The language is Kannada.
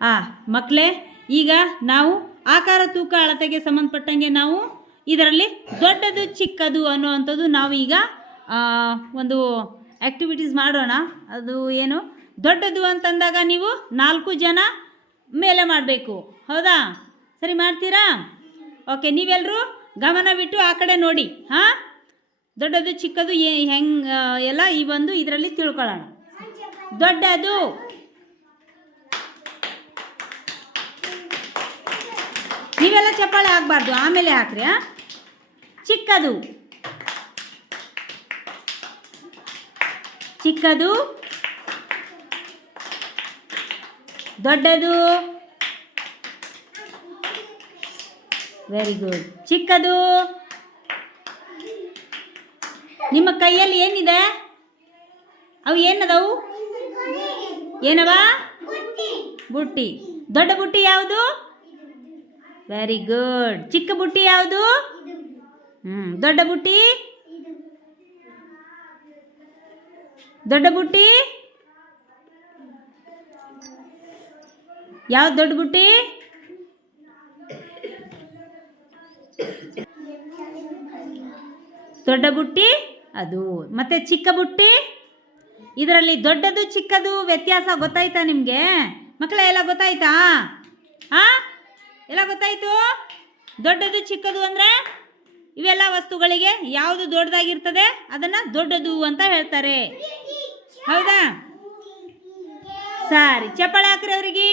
ಆ ಮಕ್ಕಳೇ ಈಗ ನಾವು ಆಕಾರ ತೂಕ ಅಳತೆಗೆ ಸಂಬಂಧಪಟ್ಟಂಗೆ ನಾವು ಇದರಲ್ಲಿ ದೊಡ್ಡದು ಚಿಕ್ಕದು ಅನ್ನುವಂಥದ್ದು ನಾವು ಈಗ ಒಂದು ಆ್ಯಕ್ಟಿವಿಟೀಸ್ ಮಾಡೋಣ. ಅದು ಏನು? ದೊಡ್ಡದು ಅಂತಂದಾಗ ನೀವು ನಾಲ್ಕು ಜನ ಮೇಲೆ ಮಾಡಬೇಕು. ಹೌದಾ? ಸರಿ ಮಾಡ್ತೀರಾ? ಓಕೆ ನೀವೆಲ್ಲರೂ ಗಮನವಿಟ್ಟು ಆ ಕಡೆ ನೋಡಿ. ಹಾಂ? ದೊಡ್ಡದು ಚಿಕ್ಕದು ಹೆಂಗೆ ಎಲ್ಲ ಈ ಒಂದು ಇದರಲ್ಲಿ ತಿಳ್ಕೊಳ್ಳೋಣ. ದೊಡ್ಡದು. ನೀವೆಲ್ಲ ಚಪ್ಪಾಳೆ ಆಗಬಾರ್ದು ಆಮೇಲೆ ಹಾಕ್ರಿ? ಚಿಕ್ಕದು. ಚಿಕ್ಕದು. ದೊಡ್ಡದು. ವೆರಿ ಗುಡ್ ಚಿಕ್ಕದು. ನಿಮ್ಮ ಕೈಯಲ್ಲಿ ಏನಿದೆ? ಅವು ಏನದವು? ಏನವ? ಬುಟ್ಟಿ. ದೊಡ್ಡ ಬುಟ್ಟಿ ಯಾವುದು? ವೆರಿ ಗುಡ್ ಚಿಕ್ಕ ಬುಟ್ಟಿ ಯಾವುದು? ಹ್ಞೂ ದೊಡ್ಡ ಬುಟ್ಟಿ? ದೊಡ್ಡ ಬುಟ್ಟಿ? ಯಾವ್ದು ದೊಡ್ಡ ಬುಟ್ಟಿ? ದೊಡ್ಡ ಬುಟ್ಟಿ? ಅದು. ಮತ್ತೆ ಚಿಕ್ಕ ಬುಟ್ಟಿ? ಇದರಲ್ಲಿ ದೊಡ್ಡದು ಚಿಕ್ಕದು ವ್ಯತ್ಯಾಸ ಗೊತ್ತಾಯ್ತಾ ನಿಮಗೆ? ಮಕ್ಕಳೆಲ್ಲ ಗೊತ್ತಾಯ್ತಾ? ಆ? ಎಲ್ಲ ಗೊತ್ತಾಯ್ತು? ದೊಡ್ಡದು ಚಿಕ್ಕದು ಅಂದರೆ ಇವೆಲ್ಲ ವಸ್ತುಗಳಿಗೆ ಯಾವುದು ದೊಡ್ಡದಾಗಿರ್ತದೆ? ಅದನ್ನು ದೊಡ್ಡದು ಅಂತ ಹೇಳ್ತಾರೆ. ಹೌದಾ? ಸರಿ. ಚಪ್ಪಾಳೆ ಹಾಕ್ರಿ ಅವರಿಗೆ.